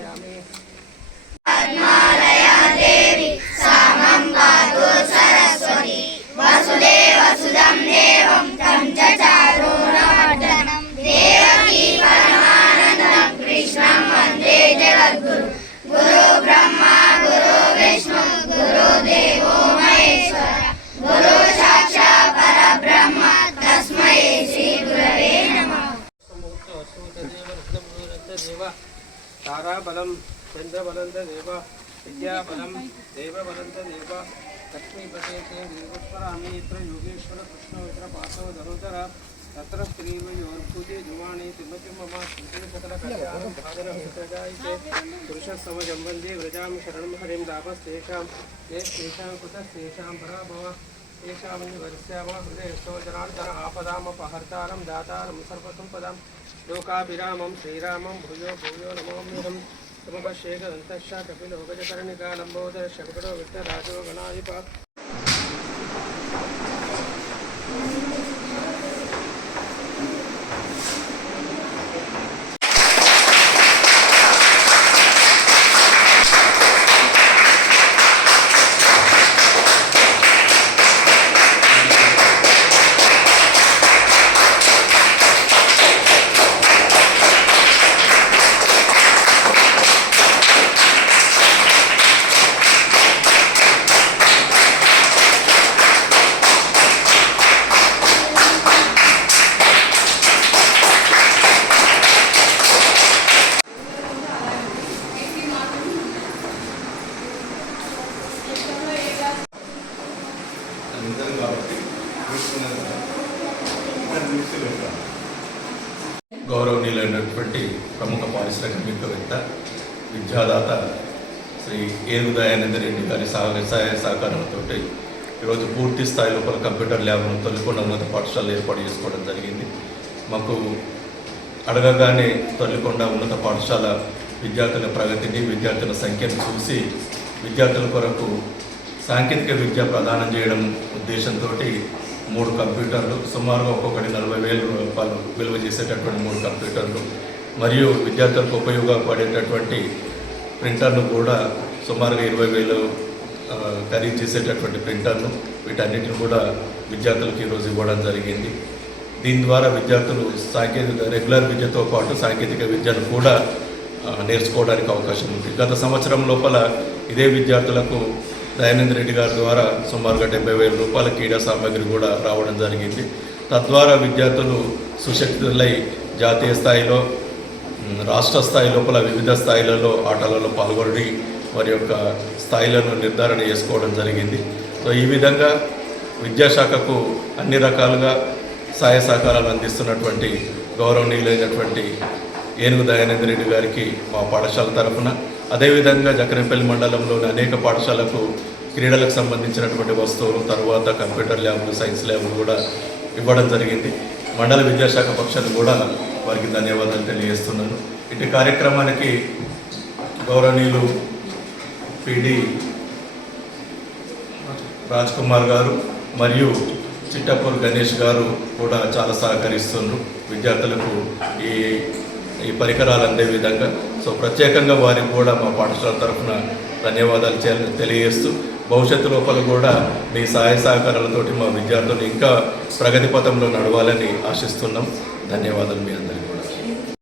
या దేవ తారాబలం చంద్రబలంత దేవ విద్యాబలం దేవబలంత దేవ లక్ష్మీపతే దేవేశ్వర అమీత్ర యోగేశ్వర కృష్ణమిత్ర పాసవ ధరోధర తత్ర స్త్రీవయోర్భూతి ధువాణి తిమ్మతిమ్మ శ్రీకల కళ్యాణం భాగనమిత్రగాయితే పురుషస్సమజంబంధి వ్రజాం శరణం హరిం లాభస్తేషాం తేషాం పరాభవ ఏషామని వరిశ్యామో హృదయ యశోజనార్దన ఆపదామపహర్తారం దాతారం సర్వసంపదాం లోకాభిరామం శ్రీరామం భూయో భూయో నమోమ్యహం తుమశేఖరంతశ కపిలోగజకర్ణికా లంబోదర శంకరో విఠరాజో గణాయుప గౌరవనీయులైనటువంటి ప్రముఖ పారిశ్రామికవేత్త విద్యాదాత శ్రీ ఏరుదయానంద రెడ్డి గారి సహ సహాయ సహకారంతో ఈరోజు పూర్తి స్థాయి లోపల కంప్యూటర్ ల్యాబ్ను తొలికొండ ఉన్నత పాఠశాల ఏర్పాటు చేసుకోవడం జరిగింది. మాకు అడగగానే తొలికొండ ఉన్నత పాఠశాల విద్యార్థుల ప్రగతిని విద్యార్థుల సంఖ్యను చూసి విద్యార్థుల కొరకు సాంకేతిక విద్య ప్రదానం చేయడం ఉద్దేశంతో మూడు కంప్యూటర్లు సుమారుగా ఒక్కొక్కటి నలభై వేల రూపాయలు విలువ చేసేటటువంటి మూడు కంప్యూటర్లు. మరియు విద్యార్థులకు ఉపయోగపడేటటువంటి ప్రింటర్ను కూడా సుమారుగా ఇరవై వేలు ఖరీదు చేసేటటువంటి ప్రింటర్ను వీటన్నిటిని కూడా విద్యార్థులకు ఈరోజు ఇవ్వడం జరిగింది. దీని ద్వారా విద్యార్థులు సాంకేతిక రెగ్యులర్ విద్యతో పాటు సాంకేతిక విద్యను కూడా నేర్చుకోవడానికి అవకాశం ఉంది. గత సంవత్సరం లోపల ఇదే విద్యార్థులకు దయానంద రెడ్డి గారి ద్వారా సుమారుగా డెబ్బై వేల రూపాయల క్రీడా సామాగ్రి కూడా రావడం జరిగింది. తద్వారా విద్యార్థులు సుశక్తులై జాతీయ స్థాయిలో రాష్ట్ర స్థాయి లోపల వివిధ స్థాయిలలో ఆటలలో పాల్గొని వారి యొక్క స్థాయిలను నిర్ధారణ చేసుకోవడం జరిగింది. సో ఈ విధంగా విద్యాశాఖకు అన్ని రకాలుగా సహాయ సహకారాలు అందిస్తున్నటువంటి గౌరవనీయులైనటువంటి ఏనుగు దయానంద రెడ్డి గారికి మా పాఠశాల తరఫున అదేవిధంగా జకరంపల్లి మండలంలోని అనేక పాఠశాలకు క్రీడలకు సంబంధించినటువంటి వస్తువులు తర్వాత కంప్యూటర్ ల్యాబ్లు సైన్స్ ల్యాబ్లు కూడా ఇవ్వడం జరిగింది. మండల విద్యాశాఖ పక్షాన్ని కూడా వారికి ధన్యవాదాలు తెలియజేస్తున్నాను. ఇటు కార్యక్రమానికి గౌరవనీయులు పిడి రాజ్ కుమార్ గారు మరియు చిట్టపూర్ గణేష్ గారు కూడా చాలా సహకరిస్తున్నారు విద్యార్థులకు ఈ ఈ పరికరాలు అందే విధంగా. సో ప్రత్యేకంగా వారికి కూడా మా పాఠశాల తరఫున ధన్యవాదాలు తెలియజేస్తూ భవిష్యత్తు లోపల కూడా మీ సహాయ సహకారాలతోటి మా విద్యార్థులు ఇంకా ప్రగతి పథంలో నడవాలని ఆశిస్తున్నాం. ధన్యవాదాలు మీ అందరికీ.